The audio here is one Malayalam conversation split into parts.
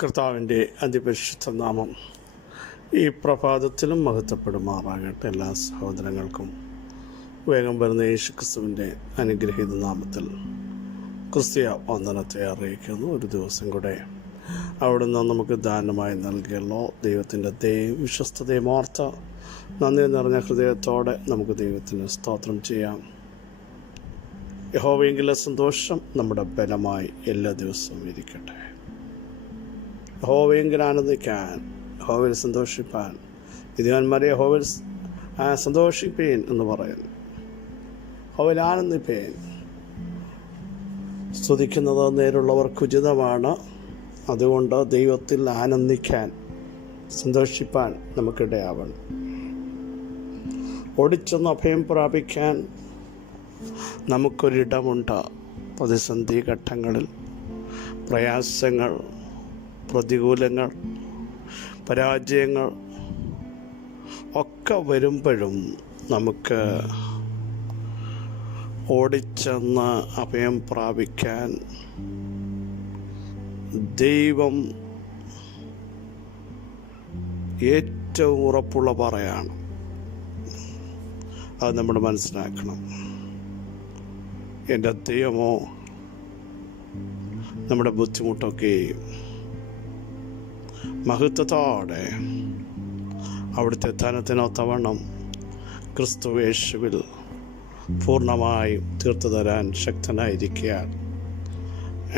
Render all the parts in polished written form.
കർത്താവിൻ്റെ അതിപരിശുദ്ധ നാമം ഈ പ്രഭാതത്തിലും മഹത്വപ്പെടുമാറാകട്ടെ. എല്ലാ സഹോദരങ്ങൾക്കും വേഗം വരുന്ന യേശുക്രിസ്തുവിൻ്റെ അനുഗ്രഹീത നാമത്തിൽ ക്രിസ്തീയ വന്ദനത്തെ അറിയിക്കുന്നു. ഒരു ദിവസം കൂടെ അവിടുന്ന് നമുക്ക് ദാനമായി നൽകിയല്ലോ. ദൈവത്തിൻ്റെ വിശ്വസ്തതയും ഓർത്ത നന്ദി നിറഞ്ഞ ഹൃദയത്തോടെ നമുക്ക് ദൈവത്തിന് സ്തോത്രം ചെയ്യാം. യഹോവയെങ്കിലെ സന്തോഷം നമ്മുടെ ബലമായി എല്ലാ ദിവസവും ഇരിക്കട്ടെ. യഹോവയെങ്കിൽ ആനന്ദിക്കാൻ, യഹോവയിൽ സന്തോഷിപ്പാൻ, നീതിമാന്മാരെ യഹോവയിൽ സന്തോഷിപ്പേൻ എന്ന് പറയുന്നു. യഹോവയിൽ ആനന്ദിപ്പേൻ. സ്തുതിക്കുന്നത് നേരുള്ളവർക്ക് ഉചിതമാണ്. അതുകൊണ്ട് ദൈവത്തിൽ ആനന്ദിക്കാൻ, സന്തോഷിപ്പാൻ നമുക്കിടയാവണം. ഓടിച്ചെന്ന് അഭയം പ്രാപിക്കാൻ നമുക്കൊരിടമുണ്ട്. പ്രതിസന്ധി ഘട്ടങ്ങളിൽ, പ്രയാസങ്ങൾ, പ്രതികൂലങ്ങൾ, പരാജയങ്ങൾ ഒക്കെ വരുമ്പോഴും നമുക്ക് ഓടിച്ചെന്ന് അഭയം പ്രാപിക്കാൻ ദൈവം ഏറ്റവും ഉറപ്പുള്ള പറയാണ്. അത് നമ്മൾ മനസ്സിലാക്കണം. എൻ്റെ ദൈവമോ നമ്മുടെ ബുദ്ധിമുട്ടൊക്കെയും മഹത്വത്തോടെ അവിടുത്തെ ധനത്തിനൊത്തവണ്ണം ക്രിസ്തുവേശുവിൽ പൂർണ്ണമായും തീർത്തു തരാൻ ശക്തനായിരിക്കാൻ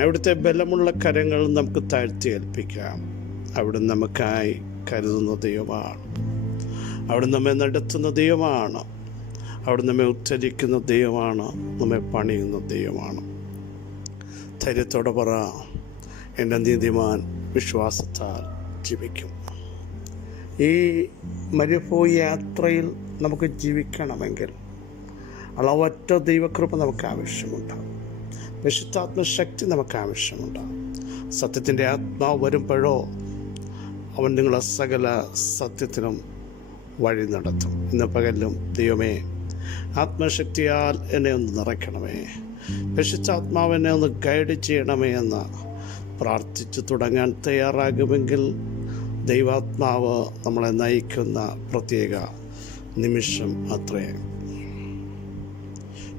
അവിടുത്തെ ബലമുള്ള കരങ്ങൾ നമുക്ക് താഴ്ത്തി ഏൽപ്പിക്കാം. അവിടുന്ന് നമുക്കായി കരുതുന്ന ദൈവമാണ്. അവിടുന്ന് നമ്മെ നടത്തുന്ന ദൈവമാണ്. അവിടുന്ന് നമ്മെ ഉദ്ധരിക്കുന്ന ദൈവമാണ്. നമ്മെ പണിയുന്ന ദൈവമാണ്. ധൈര്യത്തോടെ പറ, എൻ്റെ നീതിമാൻ വിശ്വാസത്താൽ ജീവിക്കും. ഈ മരുഭൂമി യാത്രയിൽ നമുക്ക് ജീവിക്കണമെങ്കിൽ അളവറ്റ ദൈവകൃപ നമുക്ക് ആവശ്യമുണ്ട്. വിശുദ്ധാത്മശക്തി നമുക്ക് ആവശ്യമുണ്ട്. സത്യത്തിൻ്റെ ആത്മാവ് വരുമ്പോഴോ അവൻ നിങ്ങളെ സകല സത്യത്തിനും വഴി നടത്തും. ഇന്ന് പകലും ദൈവമേ, ആത്മശക്തിയാൽ എന്നെ ഒന്ന് നിറയ്ക്കണമേ, വിശുദ്ധാത്മാവെന്നെ ഒന്ന് ഗൈഡ് ചെയ്യണമേ എന്ന് പ്രാർത്ഥിച്ചു തുടങ്ങാൻ തയ്യാറാകുമെങ്കിൽ ദൈവാത്മാവ് നമ്മളെ നയിക്കുന്ന പ്രത്യേക നിമിഷം അത്രേ.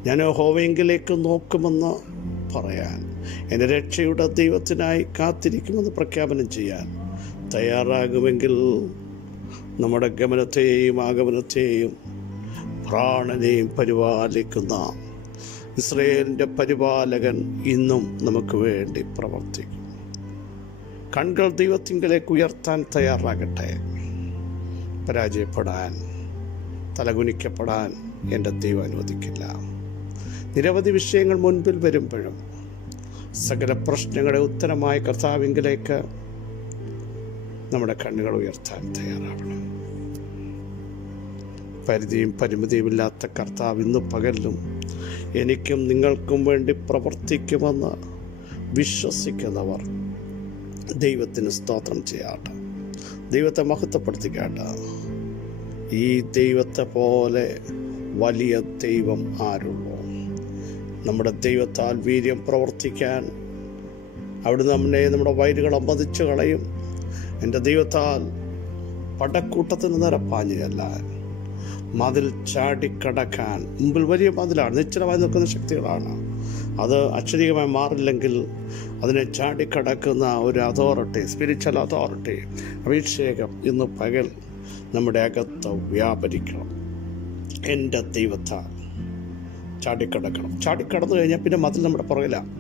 ഞാൻ യഹോവയെങ്കിലേക്ക് നോക്കുമെന്ന് പറയാൻ, എൻ്റെ രക്ഷയുടെ ദൈവത്തിനായി കാത്തിരിക്കുമെന്ന് പ്രഖ്യാപനം ചെയ്യാൻ തയ്യാറാകുമെങ്കിൽ നമ്മുടെ ഗമനത്തെയും ആഗമനത്തെയും പ്രാണനെയും പരിപാലിക്കുന്ന ഇസ്രയേലിൻ്റെ പരിപാലകൻ ഇന്നും നമുക്ക് വേണ്ടി പ്രവർത്തിക്കും. കൺകൾ ദൈവത്തിങ്കലേക്ക് ഉയർത്താൻ തയ്യാറാകട്ടെ. പരാജയപ്പെടാൻ, തലകുനിക്കപ്പെടാൻ എൻ്റെ ദൈവം അനുവദിക്കില്ല. നിരവധി വിഷയങ്ങൾ മുൻപിൽ വരുമ്പോഴും സകല പ്രശ്നങ്ങളുടെ ഉത്തരമായ കർത്താവിങ്കിലേക്ക് നമ്മുടെ കണ്ണുകൾ ഉയർത്താൻ തയ്യാറാവണം. പരിധിയും പരിമിതിയുമില്ലാത്ത കർത്താവ് ഇന്ന് പകലിലും എനിക്കും നിങ്ങൾക്കും വേണ്ടി പ്രവർത്തിക്കുമെന്ന് വിശ്വസിക്കുന്നവർ ദൈവത്തിന് സ്തോത്രം ചെയ്യാട്ടെ. ദൈവത്തെ മഹത്വപ്പെടുത്തിക്കാട്ടെ. ഈ ദൈവത്തെ പോലെ വലിയ ദൈവം ആരുള്ളൂ? നമ്മുടെ ദൈവത്താൽ വീര്യം പ്രവർത്തിക്കാൻ അവിടുന്ന് നമ്മുടെ വയലുകളെ മതിച്ചു കളയും. എൻ്റെ ദൈവത്താൽ പടക്കൂട്ടത്തിന് നേരെ പാഞ്ഞുകല്ല, മതിൽ ചാടിക്കടക്കാൻ മുമ്പിൽ വലിയ മതിലാണ്, നിശ്ചലമായി നിൽക്കുന്ന ശക്തികളാണ്. അത് അക്ഷരീയമായി മാറില്ലെങ്കിൽ അതിനെ ചാടിക്കടക്കുന്ന ഒരു അതോറിറ്റി, സ്പിരിച്വൽ അതോറിറ്റി, അഭിഷേകം ഇന്ന് പകൽ നമ്മുടെ അകത്ത് വ്യാപരിക്കണം. എൻ്റെ ദൈവത്താൽ ചാടിക്കടക്കണം. ചാടിക്കടന്നു കഴിഞ്ഞാൽ പിന്നെ മതിൽ നമ്മുടെ പുറകിലാണ്.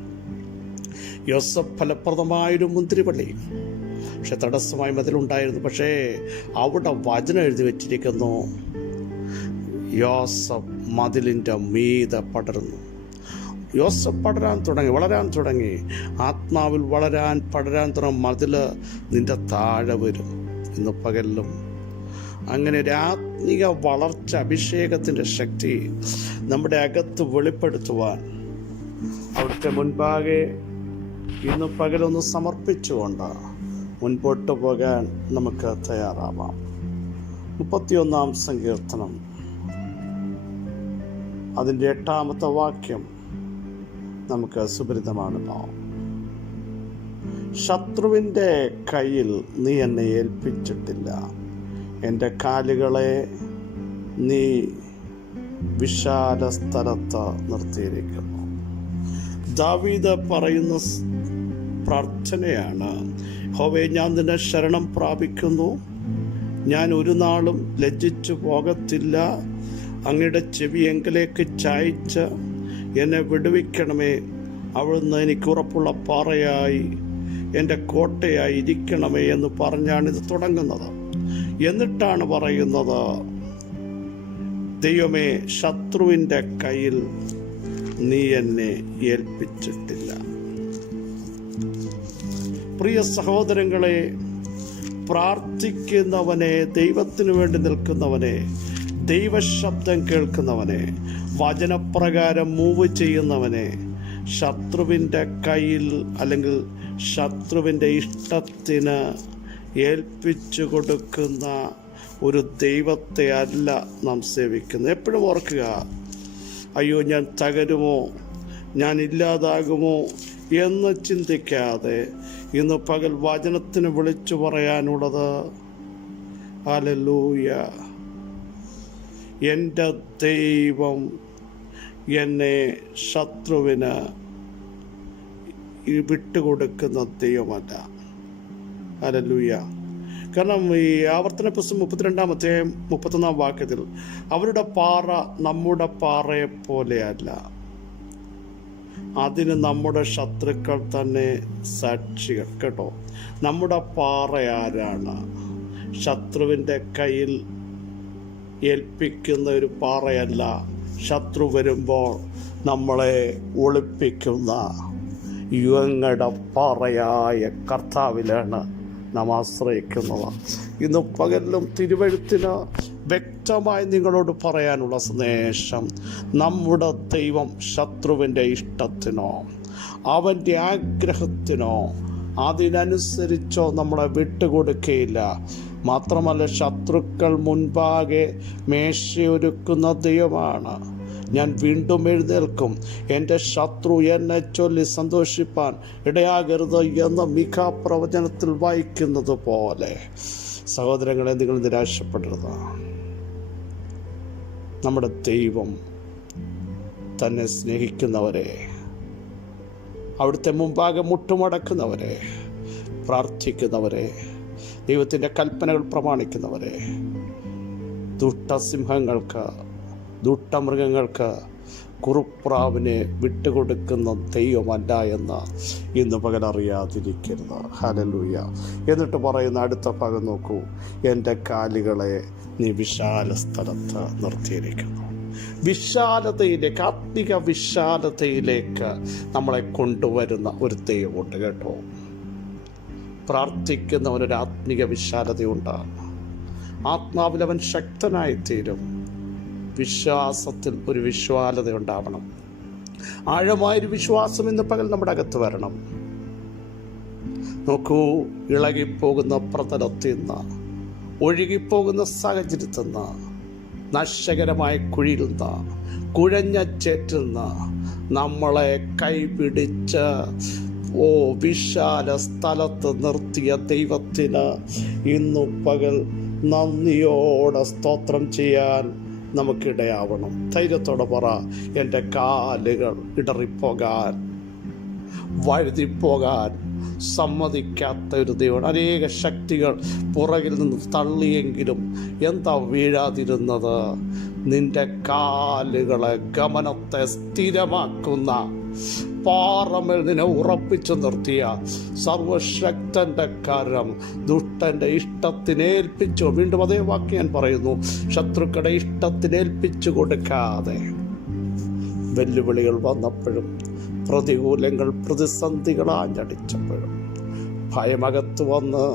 യോസഫ് ഫലപ്രദമായൊരു മുന്തിരിവള്ളി, പക്ഷെ തടസ്സമായി മതിലുണ്ടായിരുന്നു. പക്ഷേ അവിടെ വചനം എഴുതി വെച്ചിരിക്കുന്നു, യോസഫ് മതിലിൻ്റെ മീതെ പടർന്നു. യോസഫ് വളരാൻ തുടങ്ങി. ആത്മാവിൽ പടരാൻ തുടങ്ങും. മതിൽ നിൻ്റെ താഴെ വരും. ഇന്ന് പകലിലും അങ്ങനെ ഒരു ആത്മീക വളർച്ച, അഭിഷേകത്തിൻ്റെ ശക്തി നമ്മുടെ അകത്ത് വെളിപ്പെടുത്തുവാൻ അവിടുത്തെ മുൻപാകെ ഇന്ന് പകലൊന്ന് സമർപ്പിച്ചുകൊണ്ട് മുൻപോട്ട് പോകാൻ നമുക്ക് തയ്യാറാവാം. 31-ാം സങ്കീർത്തനം അതിൻ്റെ 8-ാമത്തെ വാക്യം നമുക്ക് സുപരിതമാണ്. ശത്രുവിൻ്റെ കയ്യിൽ നീ എന്നെ ഏൽപ്പിച്ചിട്ടില്ല. എൻ്റെ കാലുകളെ നീ വിശാല സ്ഥലത്ത് നിർത്തിയിരിക്കുന്നു. ദാവീദ് പറയുന്ന പ്രാർത്ഥനയാണ്, യഹോവേ, ഞാൻ നിന്നെ ശരണം പ്രാപിക്കുന്നു. ഞാൻ ഒരു നാളും ലജ്ജിച്ചു പോകത്തില്ല. അങ്ങയുടെ ചെവി എങ്കിലേക്ക് ചായ്ച്ച് എന്നെ വിടുവിക്കണമേ. അവിടുന്ന് എനിക്ക് ഉറപ്പുള്ള പാറയായി എൻ്റെ കോട്ടയായി ഇരിക്കണമേ എന്ന് പറഞ്ഞാണിത് തുടങ്ങുന്നത്. എന്നിട്ടാണ് പറയുന്നത്, ദൈവമേ, ശത്രുവിൻ്റെ കയ്യിൽ നീ എന്നെ ഏൽപ്പിച്ചിട്ടില്ല. പ്രിയ സഹോദരങ്ങളെ, പ്രാർത്ഥിക്കുന്നവനെ, ദൈവത്തിനു വേണ്ടി നിൽക്കുന്നവനെ, ദൈവശബ്ദം കേൾക്കുന്നവനെ, വചനപ്രകാരം മൂവ് ചെയ്യുന്നവനെ ശത്രുവിൻ്റെ കയ്യിൽ അല്ലെങ്കിൽ ശത്രുവിൻ്റെ ഇഷ്ടത്തിന് ഏൽപ്പിച്ചു കൊടുക്കുന്ന ഒരു ദൈവത്തെ അല്ല നാം സേവിക്കുന്നത്. എപ്പോഴും ഓർക്കുക, അയ്യോ ഞാൻ തകരുമോ, ഞാൻ ഇല്ലാതാകുമോ എന്ന് ചിന്തിക്കാതെ ഇന്ന് പകൽ വചനത്തിന് വിളിച്ചു പറയാനുള്ളത്, ഹല്ലേലൂയ, എൻ്റെ ദൈവം എന്നെ ശത്രുവിന് വിട്ടുകൊടുക്കുന്ന ദൈവമല്ല. ഹല്ലേലൂയ. കാരണം ഈ ആവർത്തന പുസ്തകം 32-31 അവരുടെ പാറ നമ്മുടെ പാറയെ പോലെയല്ല, അതിന് നമ്മുടെ ശത്രുക്കൾ തന്നെ സാക്ഷികൾ. കേട്ടോ, നമ്മുടെ പാറ ആരാണ്? ശത്രുവിൻ്റെ കയ്യിൽ ഏൽപ്പിക്കുന്ന ഒരു പാറയല്ല, ശത്രു വരുമ്പോൾ നമ്മളെ ഒളിപ്പിക്കുന്ന യുവങ്ങളുടെ പാറയായ കർത്താവിലാണ് നാം ആശ്രയിക്കുന്നത്. ഇന്ന് പകലിലും തിരുവെഴുത്തിന് വ്യക്തമായി നിങ്ങളോട് പറയാനുള്ള സന്ദേശം, നമ്മുടെ ദൈവം ശത്രുവിൻ്റെ ഇഷ്ടത്തിനോ അവൻ്റെ ആഗ്രഹത്തിനോ അതിനനുസരിച്ചോ നമ്മളെ വിട്ടുകൊടുക്കുകയില്ല. മാത്രമല്ല, ശത്രുക്കൾ മുൻപാകെ മേശയൊരുക്കുന്ന ദൈവമാണ്. ഞാൻ വീണ്ടും എഴുന്നേൽക്കും, എൻ്റെ ശത്രു എന്നെ ചൊല്ലി സന്തോഷിപ്പാൻ ഇടയാകരുത് എന്ന് മിഖാ പ്രവചനത്തിൽ വായിക്കുന്നത് പോലെ. സഹോദരങ്ങളെ, നിങ്ങൾ നിരാശപ്പെടരുത്. നമ്മുടെ ദൈവം തന്നെ സ്നേഹിക്കുന്നവരെ, അവിടുത്തെ മുമ്പാകെ മുട്ടുമടക്കുന്നവരെ, പ്രാർത്ഥിക്കുന്നവരെ, ദൈവത്തിൻ്റെ കൽപ്പനകൾ പ്രമാണിക്കുന്നവരെ ദുഷ്ടസിംഹങ്ങൾക്ക്, ദുഷ്ടമൃഗങ്ങൾക്ക്, കുറുപ്രാവിനെ വിട്ടുകൊടുക്കുന്ന ദൈവമല്ല എന്ന് ഇന്ന് പകൽ അറിയാതിരിക്കരുത്. ഹല്ലേലൂയ. എന്നിട്ട് പറയുന്ന അടുത്ത ഭാഗം നോക്കൂ, എൻ്റെ കാലുകളെ നീ വിശാല സ്ഥലത്ത് നിർത്തിയിരിക്കുന്നു. വിശാലതയിലേക്ക്, ആത്മിക വിശാലതയിലേക്ക് നമ്മളെ കൊണ്ടുവരുന്ന ഒരു ദൈവമുണ്ട്. കേട്ടോ, പ്രാർത്ഥിക്കുന്നവനൊരു ആത്മിക വിശാലതയുണ്ടാകും. ആത്മാവിൽ അവൻ ശക്തനായിത്തീരും. വിശ്വാസത്തിൽ ഒരു വിശാലത ഉണ്ടാവണം. ആഴമായൊരു വിശ്വാസം ഇന്ന് പകൽ നമ്മുടെ അകത്ത് വരണം. നോക്കൂ, ഇളകിപ്പോകുന്ന പ്രതലത്തിൽ നിന്ന്, ഒഴുകിപ്പോകുന്ന സാഹചര്യത്തിൽ നിന്ന്, നശകരമായ കുഴിയിൽ നിന്ന്, കുഴഞ്ഞ ചേറ്റിൽ നിന്ന് നമ്മളെ കൈപിടിച്ച് വിശാല സ്ഥലത്ത് നിർത്തിയ ദൈവത്തിന് ഇന്നു പകൽ നന്ദിയോടെ സ്തോത്രം ചെയ്യാൻ നമുക്കിടയാവണം. ധൈര്യത്തോടെ പറ, എൻ്റെ കാലുകൾ ഇടറിപ്പോകാൻ, വഴുതിപ്പോകാൻ സമ്മതിക്കാത്ത ഒരു ദൈവം. അനേക ശക്തികൾ പുറകിൽ നിന്ന് തള്ളിയെങ്കിലും എന്താ വീഴാതിരുന്നത്? നിന്റെ കാലുകളെ, ഗമനത്തെ സ്ഥിരമാക്കുന്ന പാറമേൽ നിന്നെ ഉറപ്പിച്ചു നിർത്തിയ സർവശക്തന്റെ കരം ദുഷ്ടന്റെ ഇഷ്ടത്തിനേൽപ്പിച്ചു. വീണ്ടും അതേ വാക്ക് ഞാൻ പറയുന്നു, ശത്രുക്കളുടെ ഇഷ്ടത്തിനേൽപ്പിച്ചു കൊടുക്കാതെ. വെല്ലുവിളികൾ വന്നപ്പോഴും, പ്രതികൂലങ്ങൾ, പ്രതിസന്ധികൾ ആഞ്ഞടിച്ചപ്പോഴും, ഭയമകത്ത് വന്ന്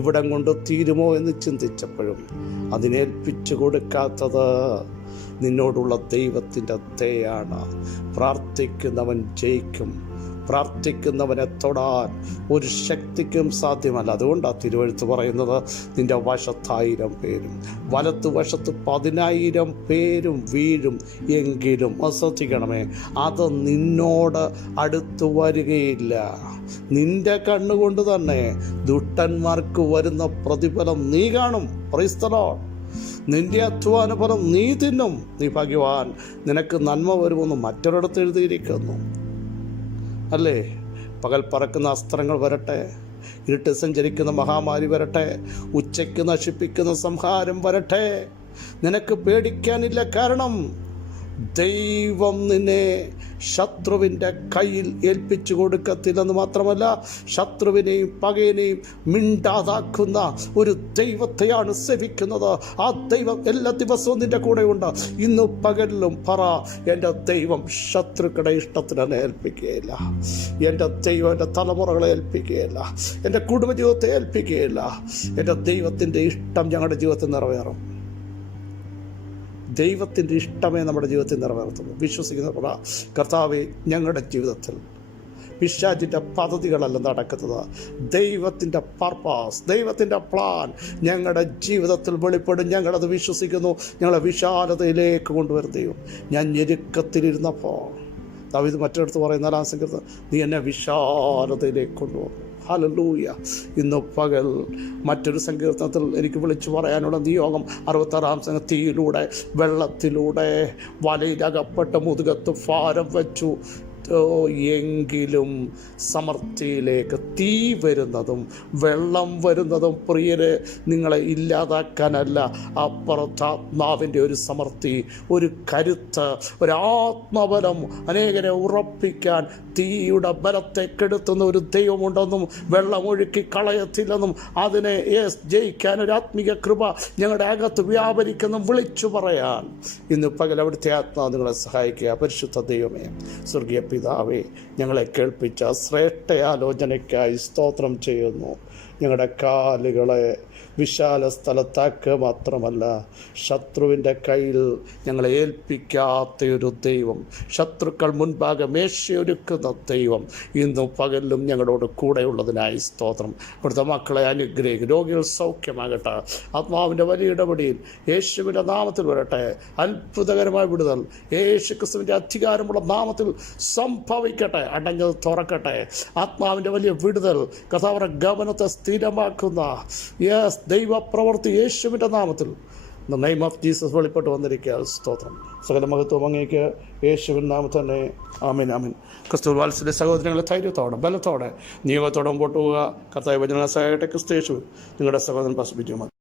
ഇവിടം കൊണ്ട് തീരുമോ എന്ന് ചിന്തിച്ചപ്പോഴും അതിനേൽപ്പിച്ചു കൊടുക്കാത്തത് നിന്നോടുള്ള ദൈവത്തിൻ്റെ ദയയാണ്. പ്രാർത്ഥിക്കുന്നവൻ ജയിക്കും, പ്രാർത്ഥിക്കുന്നവനെ തൊടാൻ ഒരു ശക്തിക്കും സാധ്യമല്ല. അതുകൊണ്ടാണ് തിരുവെഴുത്ത് പറയുന്നത്, നിൻ്റെ വശത്ത് 1000 പേരും വലത്ത് വശത്ത് 10,000 പേരും വീഴും എങ്കിലും ശ്രദ്ധിക്കണമേ, അത് നിന്നോട് അടുത്ത് വരികയില്ല. നിന്റെ കണ്ണുകൊണ്ട് തന്നെ ദുഷ്ടന്മാർക്ക് വരുന്ന പ്രതിഫലം നീ കാണും. Praise the Lord. നിന്റെ അധ്വാന ഫലം നീ തിന്നും. നീ ഭാഗ്യവാൻ, നിനക്ക് നന്മ വരുമെന്ന് മറ്റൊരിടത്ത് എഴുതിയിരിക്കുന്നു അല്ലേ? പകൽ പറക്കുന്ന അസ്ത്രങ്ങൾ വരട്ടെ, ഇരുട്ട് സഞ്ചരിക്കുന്ന മഹാമാരി വരട്ടെ, ഉച്ചയ്ക്ക് നശിപ്പിക്കുന്ന സംഹാരം വരട്ടെ, നിനക്ക് പേടിക്കാനില്ല. കാരണം ദൈവം നിന്നെ ശത്രുവിൻ്റെ കയ്യിൽ ഏൽപ്പിച്ചു കൊടുക്കത്തില്ലെന്ന് മാത്രമല്ല, ശത്രുവിനെയും പകയനെയും മിണ്ടാതാക്കുന്ന ഒരു ദൈവത്തെയാണ് സേവിക്കുന്നത്. ആ ദൈവം എല്ലാ ദിവസവും നിൻ്റെ കൂടെയുണ്ട്. ഇന്ന് പകലിലും പറ, എൻ്റെ ദൈവം ശത്രുക്കളുടെ ഇഷ്ടത്തിന് എന്നെ ഏൽപ്പിക്കുകയില്ല. എൻ്റെ ദൈവം എൻ്റെ തലമുറകളെ ഏൽപ്പിക്കുകയില്ല. എൻ്റെ കുടുംബജീവിതത്തെ ഏൽപ്പിക്കുകയില്ല. എൻ്റെ ദൈവത്തിൻ്റെ ഇഷ്ടം ഞങ്ങളുടെ ജീവിതത്തിൽ നിറവേറും. ദൈവത്തിൻ്റെ ഇഷ്ടമേ നമ്മുടെ ജീവിതത്തിൽ നിറവേർത്തുള്ളൂ. വിശ്വസിക്കുന്ന കർത്താവേ, ഞങ്ങളുടെ ജീവിതത്തിൽ പിശാചിൻ്റെ പദ്ധതികളല്ല നടക്കുന്നത്. ദൈവത്തിൻ്റെ പർപ്പസ്, ദൈവത്തിൻ്റെ പ്ലാൻ ഞങ്ങളുടെ ജീവിതത്തിൽ വെളിപ്പെടും. ഞങ്ങളത് വിശ്വസിക്കുന്നു. ഞങ്ങളെ വിശാലതയിലേക്ക് കൊണ്ടുവരും ദൈവം. ഞാൻ ഞെരുക്കത്തിലിരുന്നപ്പോൾ ദാവീദ് മറ്റൊരിടത്ത് പറയുന്ന 4-ാം സങ്കീർത്തനം, നീ എന്നെ വിശാലതയിലേക്ക് കൊണ്ടുപോകും. ഹല്ലേലൂയ. ഇന്ന് പകൽ മറ്റൊരു സങ്കീർത്തനത്തിൽ എനിക്ക് വിളിച്ചു പറയാനുള്ള നിയോഗം 66-ാം സങ്കീർത്തനം, തീയിലൂടെ വെള്ളത്തിലൂടെ വലയിലകപ്പെട്ട മുതുകത്ത് ഭാരം വെച്ചു എങ്കിലും സമൃദ്ധിയിലേക്ക് തീ വരുന്നതും വെള്ളം വരുന്നതും പ്രിയരെ നിങ്ങളെ ഇല്ലാതാക്കാനല്ല, അപ്പുറത്താത്മാവിൻ്റെ ഒരു സമൃദ്ധി, ഒരു കരുത്ത്, ഒരാത്മബലം അനേകരെ ഉറപ്പിക്കാൻ തീയുടെ ബലത്തെ കെടുത്തുന്ന ഒരു ദൈവമുണ്ടെന്നും വെള്ളമൊഴുക്കി കളയത്തില്ലെന്നും അതിനെ ജയിക്കാൻ ഒരു ആത്മീയ കൃപ ഞങ്ങളുടെ അകത്ത് വ്യാപരിക്കുന്നു വിളിച്ചു പറയാൻ ഇന്ന് പകൽ അവിടുത്തെ ആത്മാവ് നിങ്ങളെ സഹായിക്കുക. പരിശുദ്ധ ദൈവമേ, സ്വർഗീയ പിതാവേ, ഞങ്ങളെ കേൾപ്പിച്ച ശ്രേഷ്ഠ ആലോചനയ്ക്കായി സ്തോത്രം ചെയ്യുന്നു. ഞങ്ങളുടെ കാലുകളെ വിശാല സ്ഥലത്താക്കുക മാത്രമല്ല, ശത്രുവിൻ്റെ കയ്യിൽ ഞങ്ങളെ ഏൽപ്പിക്കാത്തൊരു ദൈവം, ശത്രുക്കൾ മുൻപാകെ മേശയൊരുക്കുന്ന ദൈവം ഇന്നും പകലിലും ഞങ്ങളോട് കൂടെയുള്ളതിനായി സ്തോത്രം. ഇവിടുത്തെ മക്കളെ അനുഗ്രഹിക്കും. രോഗികൾ സൗഖ്യമാകട്ടെ. ആത്മാവിൻ്റെ വലിയ ഇടപെടിയിൽ യേശുവിൻ്റെ നാമത്തിൽ വരട്ടെ. അത്ഭുതകരമായ വിടുതൽ യേശു ക്രിസ്തുവിൻ്റെ അധികാരമുള്ള നാമത്തിൽ സംഭവിക്കട്ടെ. അടഞ്ഞത് തുറക്കട്ടെ. ആത്മാവിൻ്റെ വലിയ വിടുതൽ, കർത്താവിന്റെ ഗമനത്തെ സ്ഥിരമാക്കുന്ന ദൈവപ്രവൃത്തി യേശുവിൻ്റെ നാമത്തിൽ the name of Jesus വെളിപ്പെട്ട് വന്നിരിക്കുക. സ്തോത്രം. സകല മഹത്വം അങ്ങേക്ക് യേശുവിൻ നാമത്തിൽ തന്നെ. ആമീൻ, ആമീൻ. ക്രിസ്തു വാത്സല്യ സഹോദരങ്ങളെ ധൈര്യത്തോടെ ബലത്തോടെ നിയോഗത്തോടെ മുമ്പോട്ട് പോവുക. കർത്താവ് വചന സഹായട്ടെ. ക്രിസ്തു യേശു നിങ്ങളുടെ സഹോദരൻ പ്രസവിച്ചു.